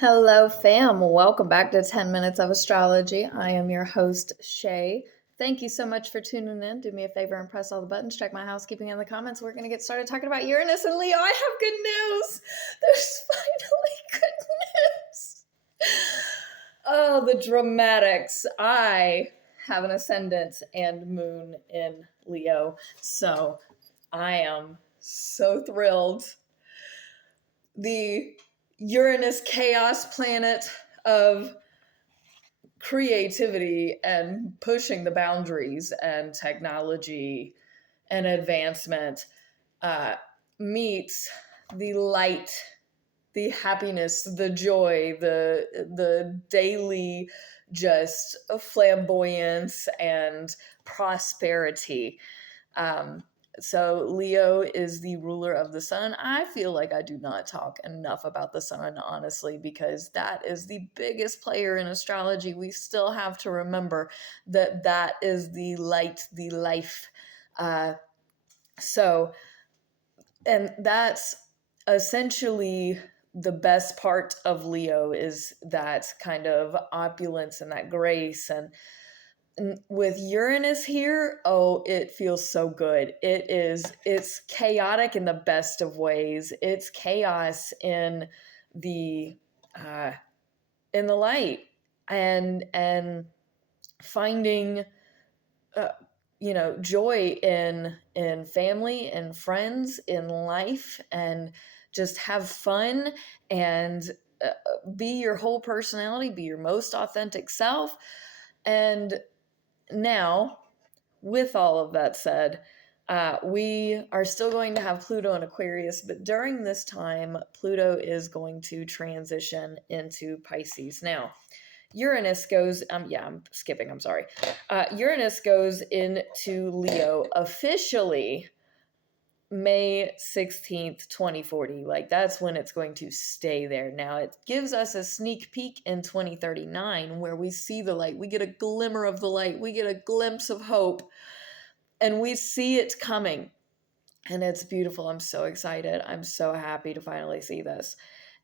Hello, fam. Welcome back to 10 Minutes of Astrology. I am your host, Shay. Thank you so much for tuning in. Do me a favor and press all the buttons. Check my housekeeping in the comments. We're going to get started talking about Uranus and Leo. I have good news. There's finally good news. Oh, the dramatics. I have an ascendant and moon in Leo. So I am so thrilled. The Uranus chaos planet of creativity and pushing the boundaries and technology and advancement meets the light, the happiness, the joy, the daily just flamboyance and prosperity. So Leo is the ruler of the sun. I feel like I do not talk enough about the sun, honestly, because that is the biggest player in astrology. We still have to remember that that is the light, the life. And that's essentially the best part of Leo, is that kind of opulence and that grace. And with Uranus here, oh, it feels so good. It's chaotic in the best of ways. It's chaos the uh, in the light, and finding joy in family and friends, in life, and just have fun and be your whole personality, be your most authentic self. And now, with all of that said, we are still going to have Pluto in Aquarius, but during this time, Pluto is going to transition into Pisces. Now, Uranus goes, I'm skipping, I'm sorry. Uranus goes into Leo officially May 16th, 2040. Like, that's when it's going to stay there. Now, it gives us a sneak peek in 2039 where we see the light. We get a glimmer of the light. We get a glimpse of hope, and we see it coming. And it's beautiful. I'm so excited. I'm so happy to finally see this.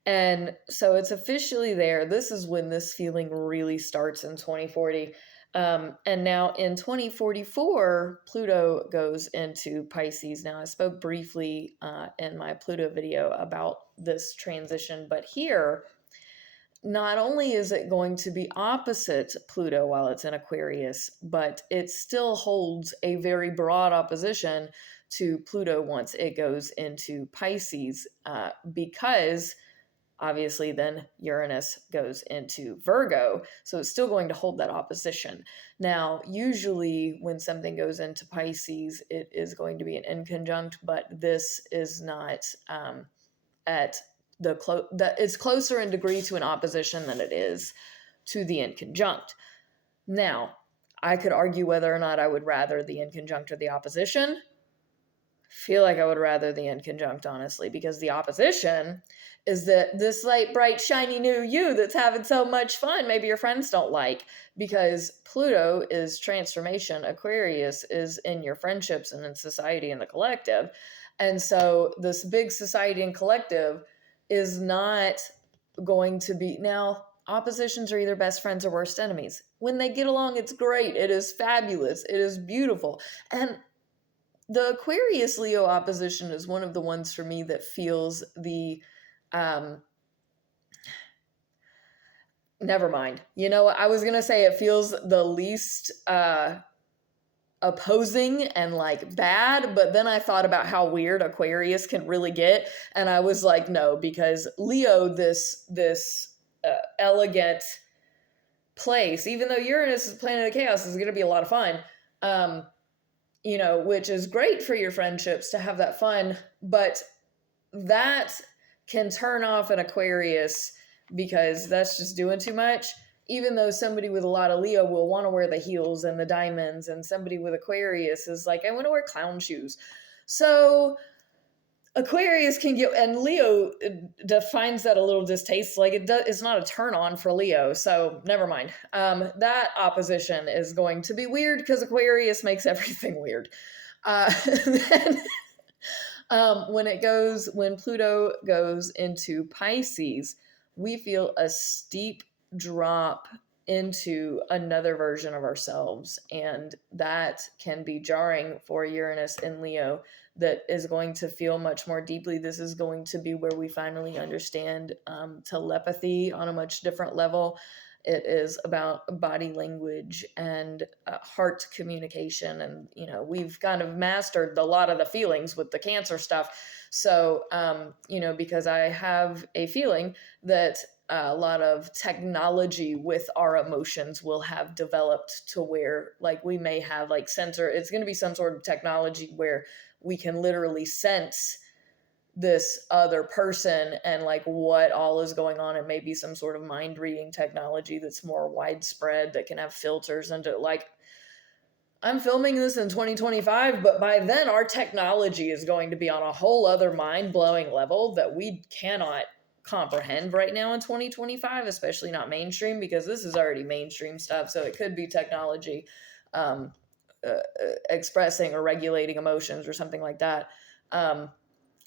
And so it's officially there. This is when this feeling really starts in 2040. And now in 2044, Pluto goes into Pisces. Now, I spoke briefly in my Pluto video about this transition, but here, not only is it going to be opposite Pluto while it's in Aquarius, but it still holds a very broad opposition to Pluto once it goes into Pisces, because obviously then Uranus goes into Virgo, so it's still going to hold that opposition. Now, usually when something goes into Pisces, it is going to be an inconjunct, but this is not at it's closer in degree to an opposition than it is to the inconjunct. Now, I could argue whether or not I would rather the inconjunct or the opposition. Feel like I would rather the inconjunct, honestly, because the opposition is that this light, bright, shiny new you that's having so much fun, maybe your friends don't like, because Pluto is transformation. Aquarius is in your friendships and in society and the collective. And so this big society and collective is not going to be. Now, oppositions are either best friends or worst enemies. When they get along, it's great. It is fabulous. It is beautiful. And the Aquarius Leo opposition is one of the ones for me that feels the never mind. You know, I was gonna say it feels the least opposing and like bad, but then I thought about how weird Aquarius can really get, and I was like, no, because Leo, this elegant place, even though Uranus is planet of chaos, is gonna be a lot of fun. Which is great for your friendships to have that fun, but that can turn off an Aquarius because that's just doing too much. Even though somebody with a lot of Leo will want to wear the heels and the diamonds, and somebody with Aquarius is like, I want to wear clown shoes. So Aquarius can get, and Leo defines that a little distaste. Like, it's not a turn on for Leo, so never mind. That opposition is going to be weird because Aquarius makes everything weird. Then, when Pluto goes into Pisces, we feel a steep drop into another version of ourselves. And that can be jarring for Uranus in Leo, that is going to feel much more deeply. This is going to be where we finally understand telepathy on a much different level. It is about body language and heart communication. And, we've kind of mastered a lot of the feelings with the Cancer stuff. So, because I have a feeling that a lot of technology with our emotions will have developed to where, like, we may have like sensor, it's going to be some sort of technology where we can literally sense this other person and like what all is going on. It may be some sort of mind reading technology that's more widespread, that can have filters and like, I'm filming this in 2025, but by then our technology is going to be on a whole other mind-blowing level that we cannot comprehend right now in 2025, especially not mainstream, because this is already mainstream stuff. So it could be technology um, expressing or regulating emotions or something like that.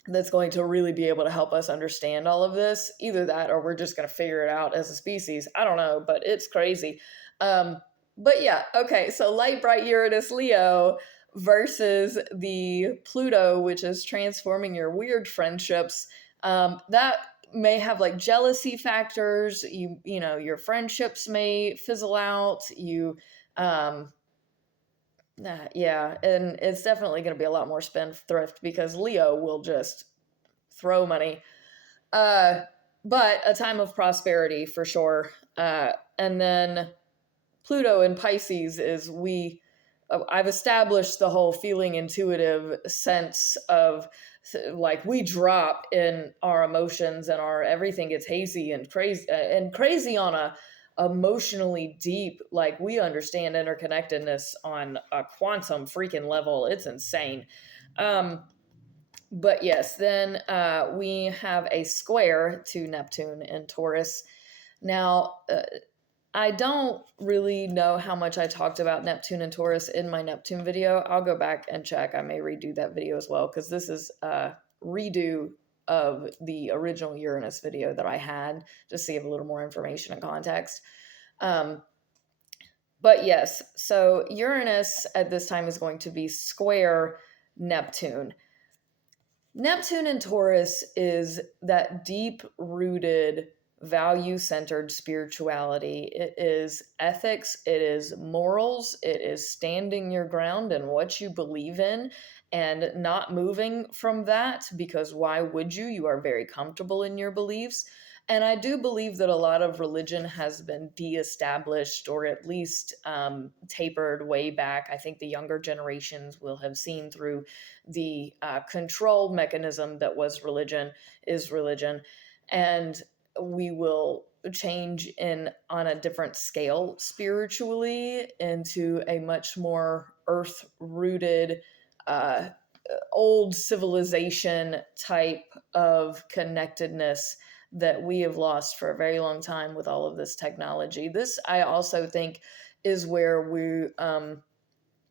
That's going to really be able to help us understand all of this. Either that, or we're just going to figure it out as a species. I don't know, but it's crazy. But yeah, okay, so light bright Uranus Leo versus the Pluto, which is transforming your weird friendships. That may have like jealousy factors. Your friendships may fizzle out. Yeah, and it's definitely going to be a lot more spendthrift because Leo will just throw money. Uh, but a time of prosperity for sure. And then Pluto in Pisces is I've established the whole feeling intuitive sense of like we drop in our emotions and our everything gets hazy and crazy on a emotionally deep, like we understand interconnectedness on a quantum freaking level. It's insane. But yes, then we have a square to Neptune in Taurus. Now, I don't really know how much I talked about Neptune and Taurus in my Neptune video. I'll go back and check. I may redo that video as well, because this is a redo of the original Uranus video that I had, just to give a little more information and context. But yes, so Uranus at this time is going to be square Neptune. Neptune in Taurus is that deep rooted, value centered spirituality. It is ethics, it is morals, it is standing your ground and what you believe in and not moving from that, because why would you? You are very comfortable in your beliefs. And I do believe that a lot of religion has been de-established, or at least tapered way back. I think the younger generations will have seen through the control mechanism that was religion, is religion, and we will change on a different scale spiritually into a much more earth rooted, old civilization type of connectedness that we have lost for a very long time with all of this technology. This, I also think, is where we,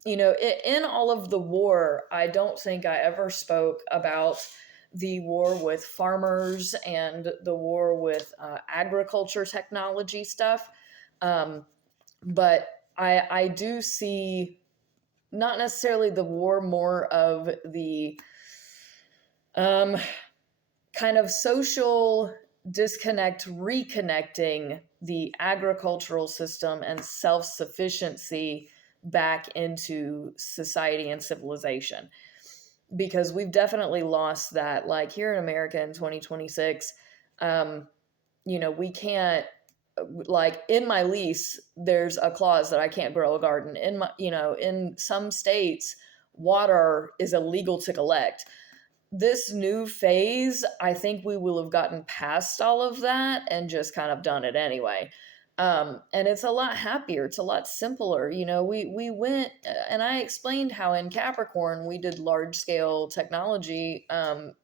in all of the war, I don't think I ever spoke about the war with farmers and the war with agriculture technology stuff. But I do see not necessarily the war, more of the kind of social disconnect, reconnecting the agricultural system and self-sufficiency back into society and civilization, because we've definitely lost that. Like here in America in 2026, we can't, like in my lease there's a clause that I can't grow a garden in my, in some states water is illegal to collect. This new phase, I think we will have gotten past all of that and just kind of done it anyway. And it's a lot happier. It's a lot simpler. We went and I explained how in Capricorn we did large scale technology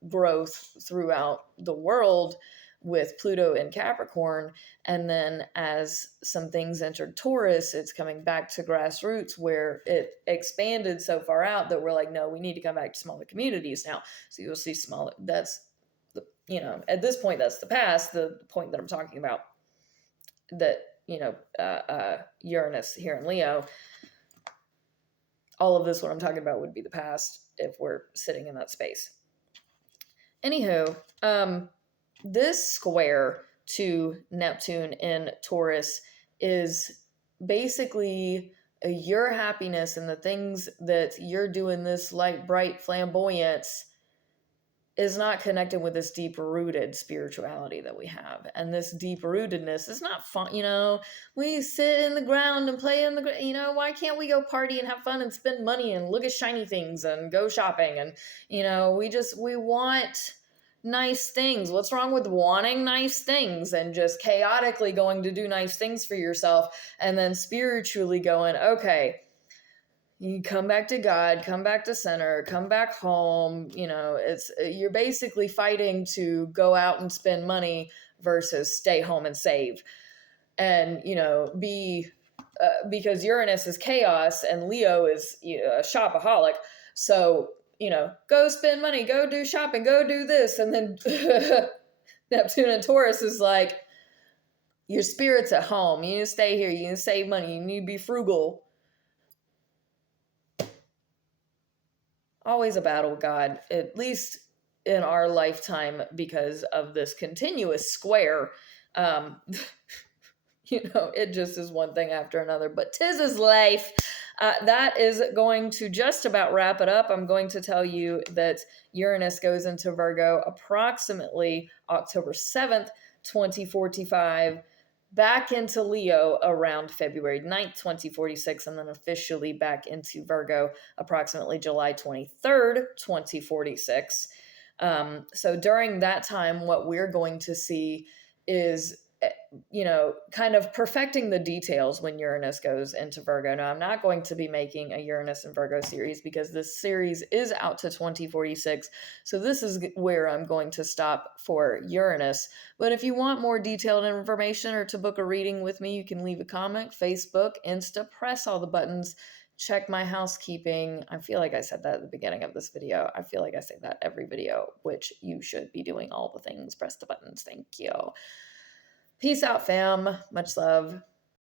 growth throughout the world with Pluto in Capricorn. And then as some things entered Taurus, it's coming back to grassroots, where it expanded so far out that we're like, no, we need to come back to smaller communities now. So you'll see smaller, that's at this point, that's the past. The point that I'm talking about, that, Uranus here in Leo, all of this, what I'm talking about, would be the past if we're sitting in that space. Anywho, this square to Neptune in Taurus is basically your happiness and the things that you're doing, this light, bright flamboyance, is not connected with this deep rooted spirituality that we have. And this deep rootedness is not fun. We sit in the ground and play in the, why can't we go party and have fun and spend money and look at shiny things and go shopping? And, we want nice things. What's wrong with wanting nice things and just chaotically going to do nice things for yourself, and then spiritually going, okay, you come back to God, come back to center, come back home. You're basically fighting to go out and spend money versus stay home and save. And, because Uranus is chaos and Leo is a shopaholic. So, go spend money, go do shopping, go do this. And then Neptune and Taurus is like, your spirit's at home. You need to stay here. You need to save money. You need to be frugal. Always a battle with God, at least in our lifetime, because of this continuous square. It just is one thing after another, but 'tis his life. That is going to just about wrap it up. I'm going to tell you that Uranus goes into Virgo approximately October 7th, 2045, back into Leo around February 9th, 2046, and then officially back into Virgo approximately July 23rd, 2046. So during that time, what we're going to see is, kind of perfecting the details when Uranus goes into Virgo. Now, I'm not going to be making a Uranus and Virgo series because this series is out to 2046. So this is where I'm going to stop for Uranus. But if you want more detailed information or to book a reading with me, you can leave a comment, Facebook, Insta, press all the buttons, check my housekeeping. I feel like I said that at the beginning of this video. I feel like I say that every video, which you should be doing all the things. Press the buttons. Thank you. Peace out, fam. Much love.